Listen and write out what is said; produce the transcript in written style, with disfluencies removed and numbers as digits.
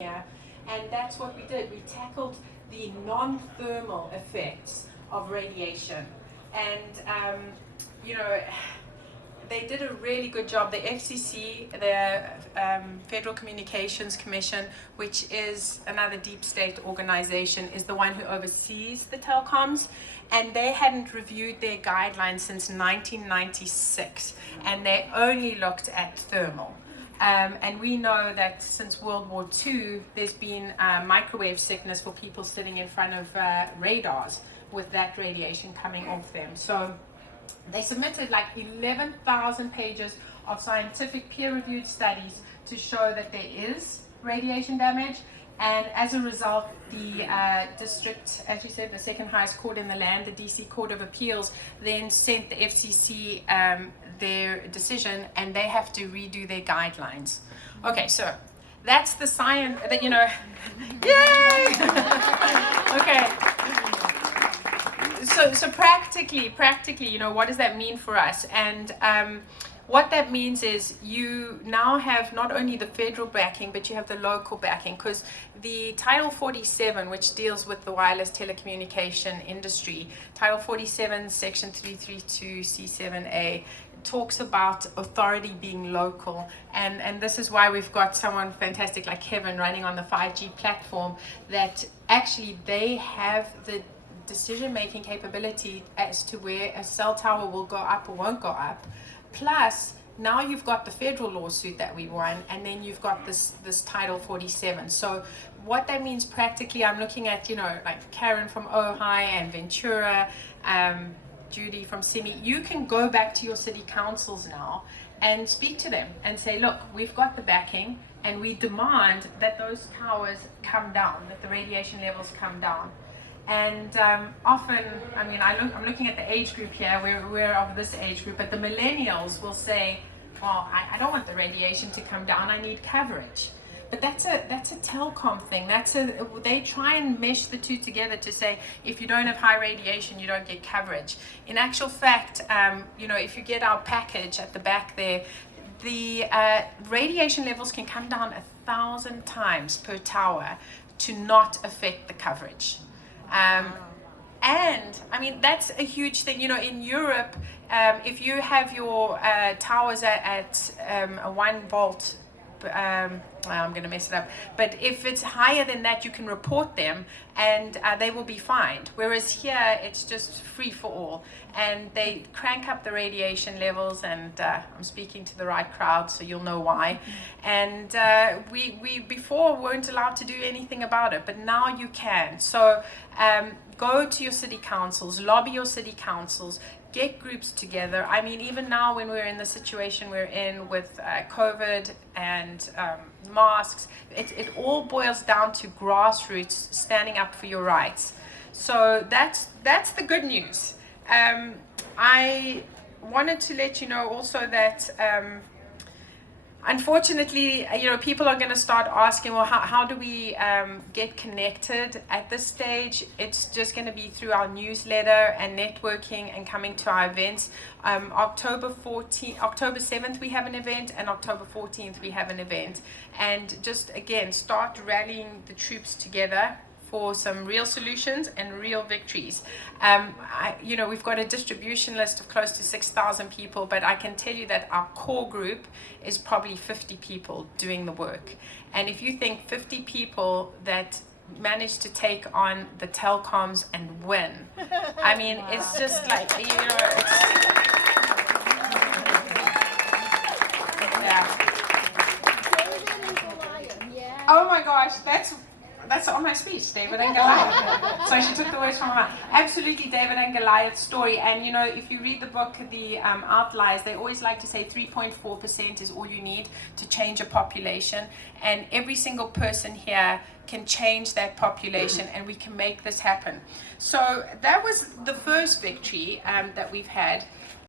Yeah, and that's what we did. We tackled the non-thermal effects of radiation, and they did a really good job. The FCC, the Federal Communications Commission, which is another deep state organization, is the one who oversees the telecoms, and they hadn't reviewed their guidelines since 1996, and they only looked at thermal. And we know that since World War II, there's been microwave sickness for people sitting in front of radars with that radiation coming off them. So they submitted like 11,000 pages of scientific peer-reviewed studies to show that there is radiation damage. And as a result, the district, as you said, the second highest court in the land, the DC Court of Appeals, then sent the FCC their decision, and they have to redo their guidelines. Okay, so that's the science that, you know, yay! Okay. So practically, you know, what does that mean for us? And what that means is you now have not only the federal backing, but you have the local backing, because the Title 47, which deals with the wireless telecommunication industry, Title 47, Section 332, C7A, talks about authority being local, and this is why we've got someone fantastic like Kevin running on the 5G platform, that actually they have the decision-making capability as to where a cell tower will go up or won't go up. Plus, now you've got the federal lawsuit that we won, and then you've got this Title 47. So what that means practically, I'm looking at, you know, like Karen from Ojai and Ventura, Judy from Simi. You can go back to your city councils now and speak to them and say, look, we've got the backing, and we demand that those towers come down, that the radiation levels come down. And often, I mean, I'm looking at the age group here, we're of this age group, but the millennials will say, well, I don't want the radiation to come down, I need coverage. But that's a telecom thing. They try and mesh the two together to say, if you don't have high radiation, you don't get coverage. In actual fact, you know, if you get our package at the back there, the radiation levels can come down 1,000 times per tower to not affect the coverage. And I mean, that's a huge thing. You know, in Europe, if you have your towers at a 1 volt, I'm going to mess it up, but if it's higher than that, you can report them, and they will be fined. Whereas here, it's just free for all, and they crank up the radiation levels, and I'm speaking to the right crowd, so you'll know why. And we before weren't allowed to do anything about it, but now you can. So go to your city councils, lobby your city councils, get groups together. I mean, even now when we're in the situation we're in with COVID and masks, it all boils down to grassroots standing up for your rights. So that's the good news. I wanted to let you know also that unfortunately, you know, people are going to start asking, well, how do we get connected? At this stage, it's just going to be through our newsletter and networking and coming to our events. October 7th, we have an event, and October 14th, we have an event. And just, again, start rallying the troops together for some real solutions and real victories. You know, we've got a distribution list of close to 6,000 people, but I can tell you that our core group is probably 50 people doing the work. And if you think 50 people that managed to take on the telecoms and win, I mean, wow. It's just like, you know, yeah. Oh my gosh, that's on my speech, David and Goliath. So she took the words from my mouth. Absolutely, David and Goliath's story. And you know, if you read the book, The Outliers, they always like to say 3.4% is all you need to change a population. And every single person here can change that population, and we can make this happen. So that was the first victory that we've had.